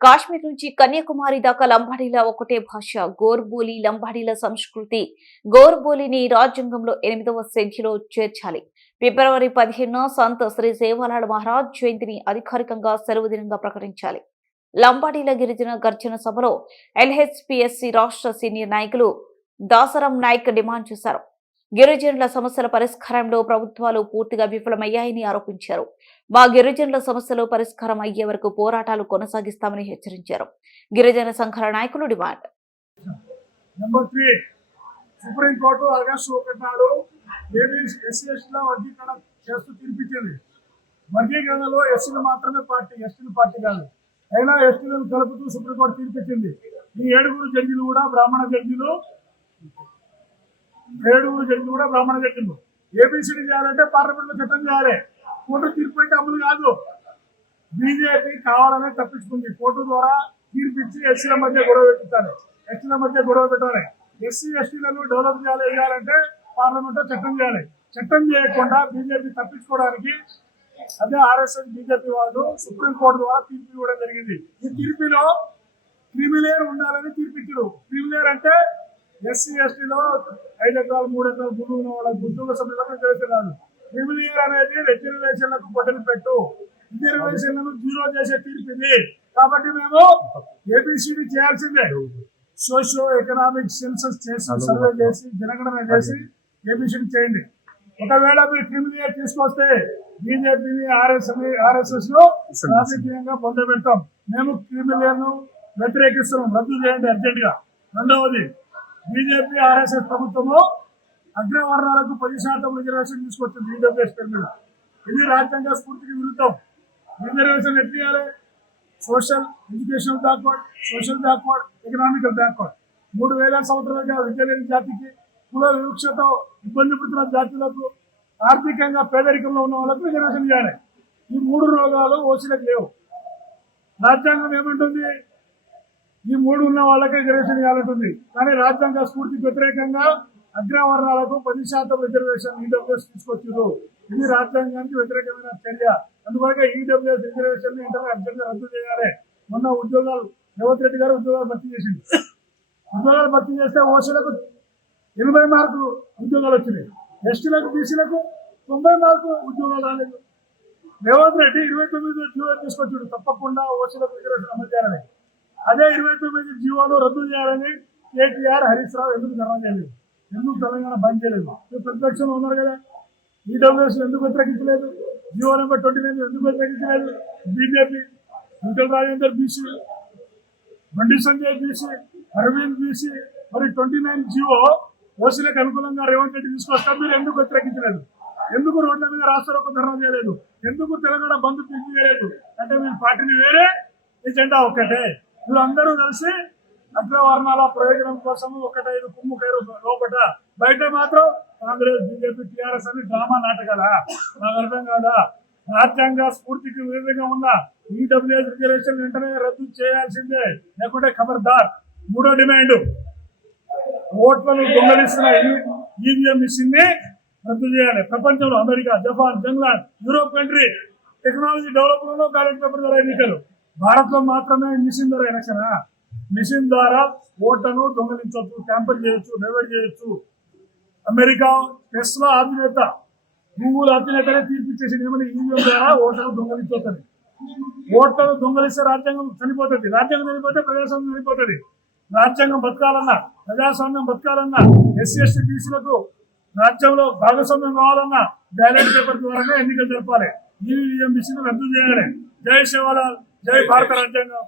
కాశ్మీర్ నుంచి కన్యాకుమారి దాకా లంబాడీల ఒకటే భాష గోర్బోలి లంబాడీల సంస్కృతి. గోర్బోలిని రాజ్యాంగంలో ఎనిమిదవ సంఖ్యలో చేర్చాలి. ఫిబ్రవరి పదిహేనున సంత శ్రీ సేవాలాల్ మహారాజ్ జయంతిని అధికారికంగా సెలవుదినంగా ప్రకటించాలి. లంబాడీల గిరిజన గర్జన సభలో ఎల్హెచ్పిఎస్సి రాష్ట్ర సీనియర్ నాయకులు దాసరం నాయక్ డిమాండ్ చేశారు. గిరిజనుల సమస్యల పరిష్కారంలో ప్రభుత్వాలు పూర్తిగా విఫలమయ్యాయని ఆరోపించారు. మా గిరిజనుల సమస్యలు పరిష్కారం అయ్యే వరకు పోరాటాలు కొనసాగిస్తామని హెచ్చరించారు. గిరిజన సంఘాల నాయకులు డిమాండ్. సుప్రీంకోర్టు ఆగస్టు ఒకటి నాడు ఏబీ వర్గీకరణ చేస్తూ తీర్పిచ్చింది. వర్గీకరణలో ఎస్సీలు మాత్రమే పార్టీ ఎస్టీలు పార్టీ కాదు. అయినా ఎస్టీలను కలుపుతూ సుప్రీంకోర్టు తీర్పిచ్చింది. ఈ ఏడుగురు జడ్జీలు కూడా బ్రాహ్మణ జడ్జీలు. ఏడుగురు జడ్జి కూడా బ్రాహ్మణ జడ్జిలు ఏబిసిడి చేయాలంటే పార్లమెంట్లో చట్టం చేయాలి. కోర్టు తీర్పు అయితే అమలు కాదు. బీజేపీ కావాలనే తప్పించుకుంది. కోర్టు ద్వారా తీర్పిచ్చి ఎస్సీల మధ్య గొడవ పెట్టాలి. ఎస్సీల మధ్య గొడవ పెట్టాలి. ఎస్సీ ఎస్టీలను డెవలప్ చేయాలి చేయాలంటే పార్లమెంట్లో చట్టం చేయాలి. చట్టం చేయకుండా బీజేపీ తప్పించుకోవడానికి అదే ఆర్ఎస్ఎస్ బీజేపీ వాళ్ళు సుప్రీం కోర్టు ద్వారా తీర్పు ఇవ్వడం జరిగింది. ఈ తీర్పులో క్రిమిలేయర్ ఉండాలని తీర్పిచ్చారు క్రిమిలేయర్ అంటే ఎస్సీ ఎస్టీలో ఐదు ఎకరాలు మూడు ఎకరాలు భూమి ఉన్న వాళ్ళ ఉద్యోగ సభ్యులకు రాదు క్రిమిలేయర్ అనేది రిజర్వేషన్లకు పొట్టలు పెట్టు. రిజర్వేషన్లను జీరో చేసే తీర్పు ఇది. కాబట్టి మేము ఏబిసిడి చేయాల్సిందే. సోషియో ఎకనామిక్ సెన్సస్ చేసి సర్వే చేసి జనగణన చేసి ఏబిసిడి చేయండి. ఒకవేళ మీరు క్రిమినల్ తీసుకొస్తే బీజేపీని ఆర్ఎస్ ఆర్ఎస్ఎస్లో రాజకీయంగా పొందబెడతాం. మేము క్రిమినల్ను వ్యతిరేకిస్తున్నాం. రద్దు చేయండి అర్జెంట్గా. రెండవది బీజేపీ ఆర్ఎస్ఎస్ ప్రభుత్వంలో అగ్రవర్ణాలకు పది శాతం రిజర్వేషన్ తీసుకొచ్చింది ఈడబ్ల్యూఎస్ పేరు మీద ఇది రాజ్యాంగ స్ఫూర్తికి విరుద్ధం. రిజర్వేషన్ ఎట్లా social education backward social backward economical backward. మూడు వేల సంవత్సరాలుగా విద్యలేని జాతికి కుల వివక్షతో ఇబ్బంది పడుతున్న జాతులకు ఆర్థికంగా పేదరికంలో ఉన్న వాళ్ళకు రిజర్వేషన్ చేయాలి ఈ మూడు రోగాలు ఓసీలకు లేవు. రాజ్యాంగం ఏమంటుంది? ఈ మూడు ఉన్న వాళ్ళకి రిజర్వేషన్ ఇవ్వాలంటుంది. కానీ రాజ్యాంగ స్ఫూర్తికి వ్యతిరేకంగా అగ్రవర్ణాలకు పది శాతం రిజర్వేషన్ ఈడబ్ల్యూఎస్ తీసుకొచ్చారు ఇది రాజ్యాంగానికి వ్యతిరేకమైన చర్య. అందువల్ల ఈడబ్ల్యూఎస్ రిజర్వేషన్ ఇంటర్లో అర్జెంట్ రద్దు చేయాలి. మొన్న ఉద్యోగాలు రేవంత్ రెడ్డి గారు ఉద్యోగాలు భర్తీ చేసింది ఉద్యోగాలు భర్తీ చేస్తే ఓసీలకు ఎనభై మార్కులు ఉద్యోగాలు వచ్చినాయి. ఎస్టీలకు బీసీలకు తొంభై మార్కులు ఉద్యోగాలు రాలేదు. రేవంత్ రెడ్డి ఇరవై తొమ్మిది జీవోలు తీసుకొచ్చాడు. తప్పకుండా ఓసీలకు రిజర్వేషన్ అమలు చేయాలని. అదే ఇరవై తొమ్మిది జీవోలు రద్దు చేయాలని కేటీఆర్ హరీష్ రావు ఎందుకు ధర్నా చేయలేదు? ఎందుకు తెలంగాణ బంద్ చేయలేదు? మీరు ప్రతిపక్షంలో ఉన్నారు కదా. ఈడబ్ల్యూఎస్ ఎందుకు వ్యతిరేకించలేదు? జీవో నెంబర్ ట్వంటీ నైన్ ఎందుకు వ్యతిరేకించలేదు? BJP Eatala Rajender BC Bandi Sanjay BC Arvind BC మరి ట్వంటీ నైన్ జీవో ఓసీలకు అనుకూలంగా రేవంత్ రెడ్డి తీసుకొస్తాం మీరు ఎందుకు వ్యతిరేకించలేదు? ఎందుకు రోడ్ల మీద రాష్ట్రంలో ధర్నా చేయలేదు? ఎందుకు తెలంగాణ బంద్ పిలిపి చేయలేదు? అంటే మీరు పార్టీని వేరే ఎజెండా ఒక్కటే. వీళ్ళందరూ కలిసి అగ్రవర్ణాల ప్రయోజనం కోసం ఒకటైదు కుమ్ముకైరు లోపట. బయట మాత్రం కాంగ్రెస్ బీజేపీ టీఆర్ఎస్ అని డ్రామా నాటకాలా. నాకు అర్థం కాదా? రాజ్యాంగ స్ఫూర్తికి విధంగా ఉన్న ఈడబ్ల్యూఎస్ రిజర్వేషన్ వెంటనే రద్దు చేయాల్సిందే. లేకుంటే ఖబర్దార్. మూడో డిమాండ్. ఓట్లను దొంగలిస్తున్న ఈవీఎం మిషన్ని రద్దు చేయాలి. ప్రపంచంలో America Japan England Europe country technology డెవలప్మెంట్లో బ్యాలెట్ పేపర్ ద్వారా ఎన్నికలు. భారత్లో మాత్రమే మిషన్ ద్వారా ఎలక్షన్ మిషన్ ద్వారా ఓట్లను దొంగలించవచ్చు ట్యాంపర్ చేయొచ్చు డైవర్ట్ చేయొచ్చు. అమెరికా టెస్లా అధినేత గూగుల్ అధినేతనే తీర్పిచ్చేసి ఏమని? ఈవీఎం ద్వారా ఓట్లను దొంగలించవచ్చు ఓట్లను దొంగలిస్తే రాజ్యాంగం చనిపోతుంది. రాజ్యాంగం చనిపోతే ప్రజాస్వామ్యం చనిపోతుంది. రాజ్యాంగం బతకాలన్నా ప్రజాస్వామ్యం బతకాలన్నా ఎస్సీ ఎస్టీ బీసీలకు రాజ్యంలో భాగస్వామ్యం కావాలన్నా బ్యాలెట్ పేపర్ ద్వారానే ఎన్నికలు జరపాలి. ఈవీఎం మిషన్ రద్దు చేయాలి. జై శివలాల్ జై భారత రాజ్యాంగం.